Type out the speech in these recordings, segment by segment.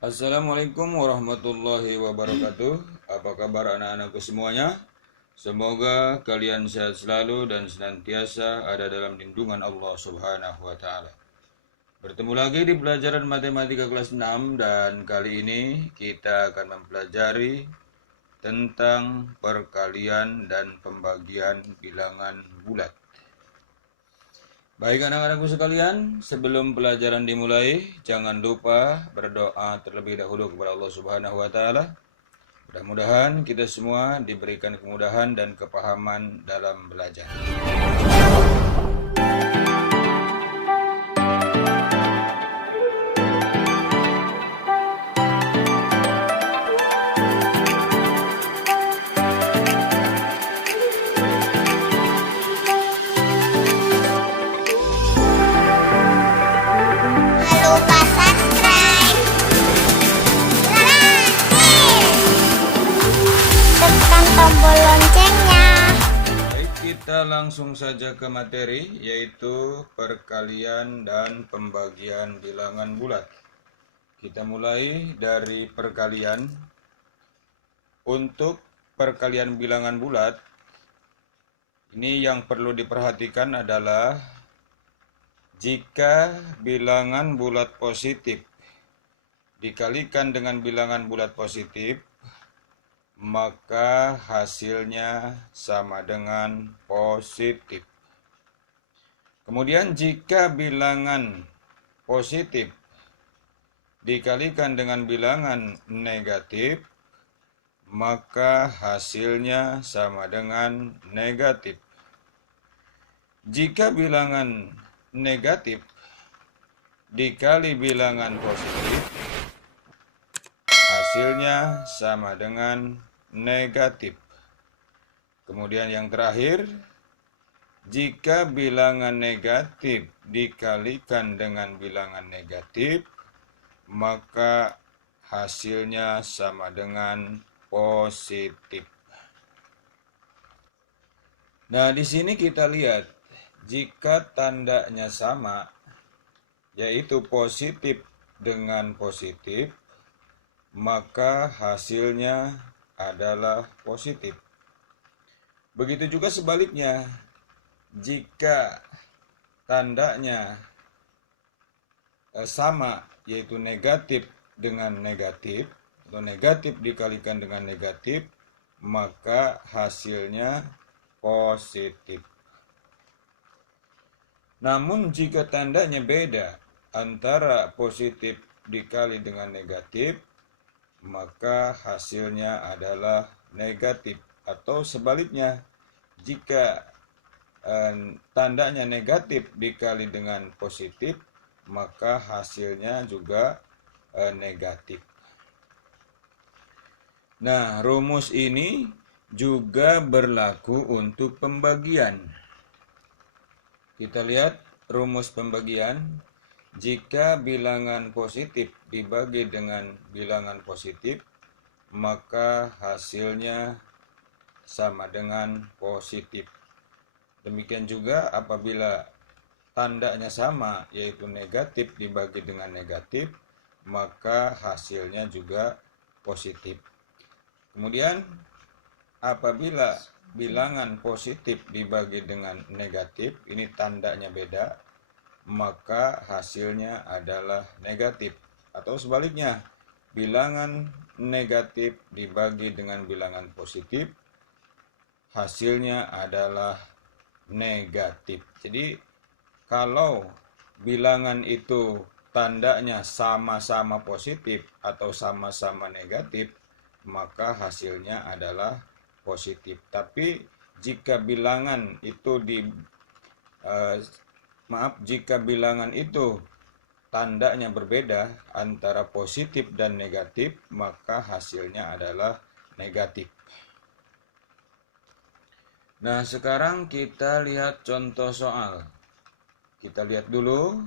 Assalamualaikum warahmatullahi wabarakatuh. Apa kabar anak-anakku semuanya? Semoga kalian sehat selalu dan senantiasa ada dalam lindungan Allah Subhanahu wa taala. Bertemu lagi di pelajaran matematika kelas 6 dan kali ini kita akan mempelajari tentang perkalian dan pembagian bilangan bulat. Baik anak-anakku sekalian, sebelum pelajaran dimulai, jangan lupa berdoa terlebih dahulu kepada Allah Subhanahu wa taala. Mudah-mudahan kita semua diberikan kemudahan dan kepahaman dalam belajar. Lupa subscribe, tekan tombol loncengnya. Baik, kita langsung saja ke materi, yaitu perkalian dan pembagian bilangan bulat. Kita mulai dari perkalian. Untuk perkalian bilangan bulat, ini yang perlu diperhatikan adalah jika bilangan bulat positif dikalikan dengan bilangan bulat positif, maka hasilnya sama dengan positif. Kemudian jika bilangan positif dikalikan dengan bilangan negatif, maka hasilnya sama dengan negatif. Jika bilangan negatif dikali bilangan positif, hasilnya sama dengan negatif. Kemudian yang terakhir, jika bilangan negatif dikalikan dengan bilangan negatif, maka hasilnya sama dengan positif. Nah, di sini kita lihat jika tandanya sama, yaitu positif dengan positif, maka hasilnya adalah positif. Begitu juga sebaliknya, jika tandanya sama, yaitu negatif dengan negatif, atau negatif dikalikan dengan negatif, maka hasilnya positif. Namun jika tandanya beda antara positif dikali dengan negatif, maka hasilnya adalah negatif. Atau sebaliknya, jika tandanya negatif dikali dengan positif, maka hasilnya juga negatif. Nah, rumus ini juga berlaku untuk pembagian. Kita lihat rumus pembagian. Jika bilangan positif dibagi dengan bilangan positif, maka hasilnya sama dengan positif. Demikian juga apabila tandanya sama, yaitu negatif dibagi dengan negatif, maka hasilnya juga positif. Kemudian apabila bilangan positif dibagi dengan negatif, ini tandanya beda, maka hasilnya adalah negatif. Atau sebaliknya, bilangan negatif dibagi dengan bilangan positif, hasilnya adalah negatif. Jadi kalau bilangan itu tandanya sama-sama positif atau sama-sama negatif, maka hasilnya adalah positif. Tapi jika bilangan itu jika bilangan itu tandanya berbeda antara positif dan negatif, maka hasilnya adalah negatif. Nah, sekarang kita lihat contoh soal. Kita lihat dulu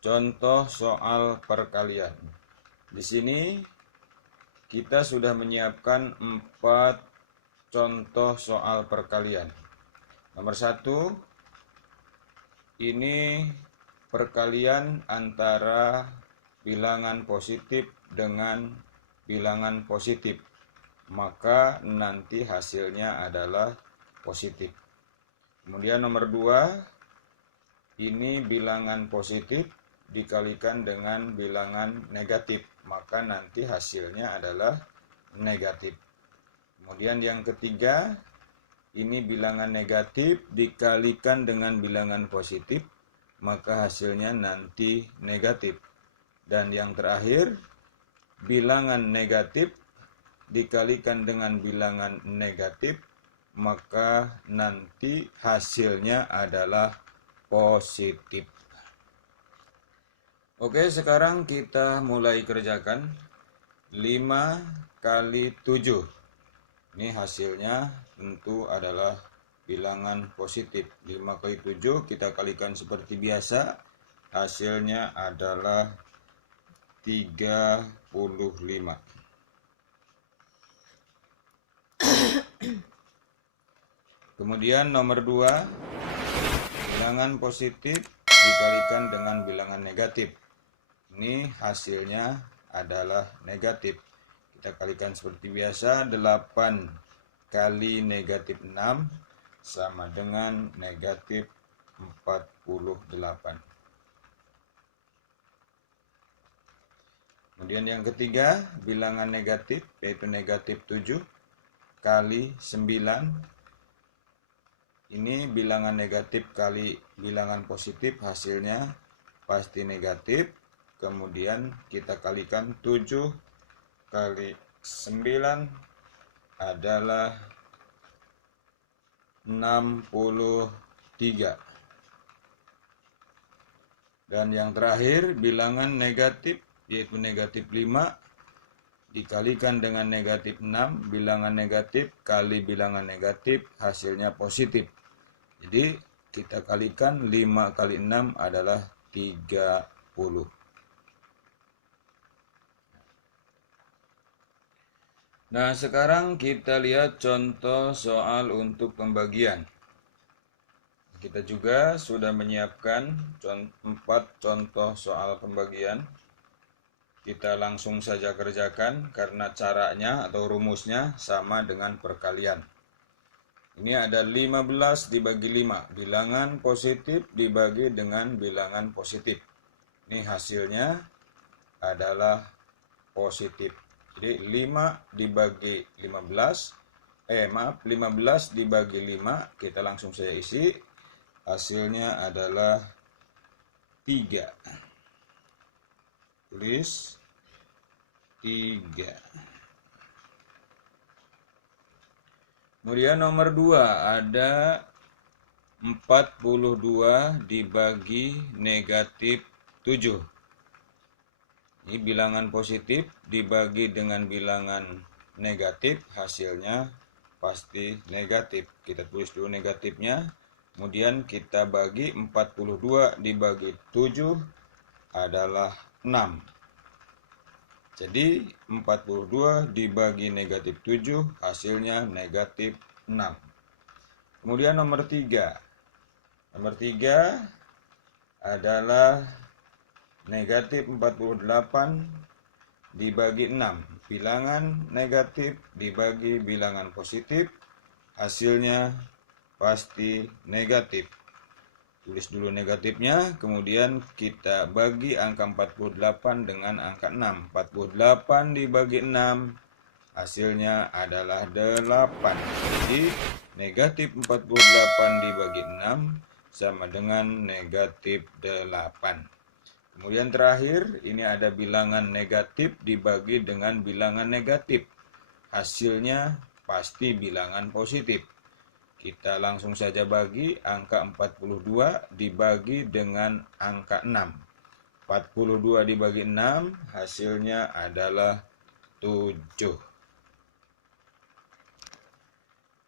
contoh soal perkalian. Di sini kita sudah menyiapkan 4 contoh soal perkalian. Nomor 1, ini perkalian antara bilangan positif dengan bilangan positif, maka nanti hasilnya adalah positif. Kemudian nomor 2, ini bilangan positif dikalikan dengan bilangan negatif, maka nanti hasilnya adalah negatif. Kemudian yang ketiga, ini bilangan negatif dikalikan dengan bilangan positif, maka hasilnya nanti negatif. Dan yang terakhir, bilangan negatif dikalikan dengan bilangan negatif, maka nanti hasilnya adalah positif. Oke, sekarang kita mulai kerjakan 5 kali 7. Ini hasilnya tentu adalah bilangan positif. 5 kali 7 kita kalikan seperti biasa, hasilnya adalah 35. Kemudian nomor 2, bilangan positif dikalikan dengan bilangan negatif. Ini hasilnya adalah negatif. Kita kalikan seperti biasa, 8 kali negatif 6 sama dengan negatif 48. Kemudian yang ketiga, bilangan negatif, yaitu negatif 7 kali 9. Ini bilangan negatif kali bilangan positif, hasilnya pasti negatif. Kemudian kita kalikan 7 kali 9 adalah 63. Dan yang terakhir, bilangan negatif, yaitu negatif 5 dikalikan dengan negatif 6, bilangan negatif kali bilangan negatif, hasilnya positif. Jadi kita kalikan 5 kali 6 adalah 30. Nah, sekarang kita lihat contoh soal untuk pembagian. Kita juga sudah menyiapkan 4 contoh soal pembagian. Kita langsung saja kerjakan karena caranya atau rumusnya sama dengan perkalian. Ini ada 15 dibagi 5. Bilangan positif dibagi dengan bilangan positif. Ini hasilnya adalah positif. Jadi 5 dibagi 15 dibagi 5, kita langsung saja isi. Hasilnya adalah 3. Tulis 3. Kemudian nomor 2, ada 42 dibagi negatif 7. Ini bilangan positif dibagi dengan bilangan negatif, hasilnya pasti negatif. Kita tulis dulu negatifnya. Kemudian kita bagi 42 dibagi 7 adalah 6. Jadi 42 dibagi negatif 7 hasilnya negatif 6. Kemudian nomor 3. Nomor 3 adalah negatif 48 dibagi 6. Bilangan negatif dibagi bilangan positif, hasilnya pasti negatif. Tulis dulu negatifnya, kemudian kita bagi angka 48 dengan angka 6. 48 dibagi 6, hasilnya adalah 8. Jadi negatif 48 dibagi 6 sama dengan negatif 8. Kemudian terakhir, ini ada bilangan negatif dibagi dengan bilangan negatif. Hasilnya pasti bilangan positif. Kita langsung saja bagi angka 42 dibagi dengan angka 6. 42 dibagi 6, hasilnya adalah 7.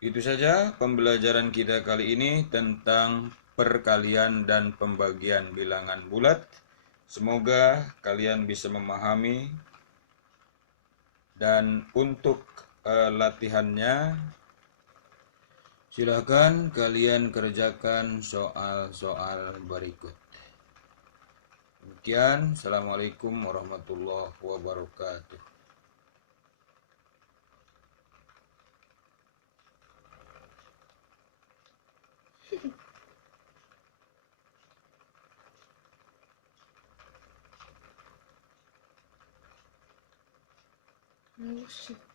Itu saja pembelajaran kita kali ini tentang perkalian dan pembagian bilangan bulat. Semoga kalian bisa memahami, dan untuk latihannya silakan kalian kerjakan soal-soal berikut. Demikian, Assalamualaikum warahmatullahi wabarakatuh. Oh shit.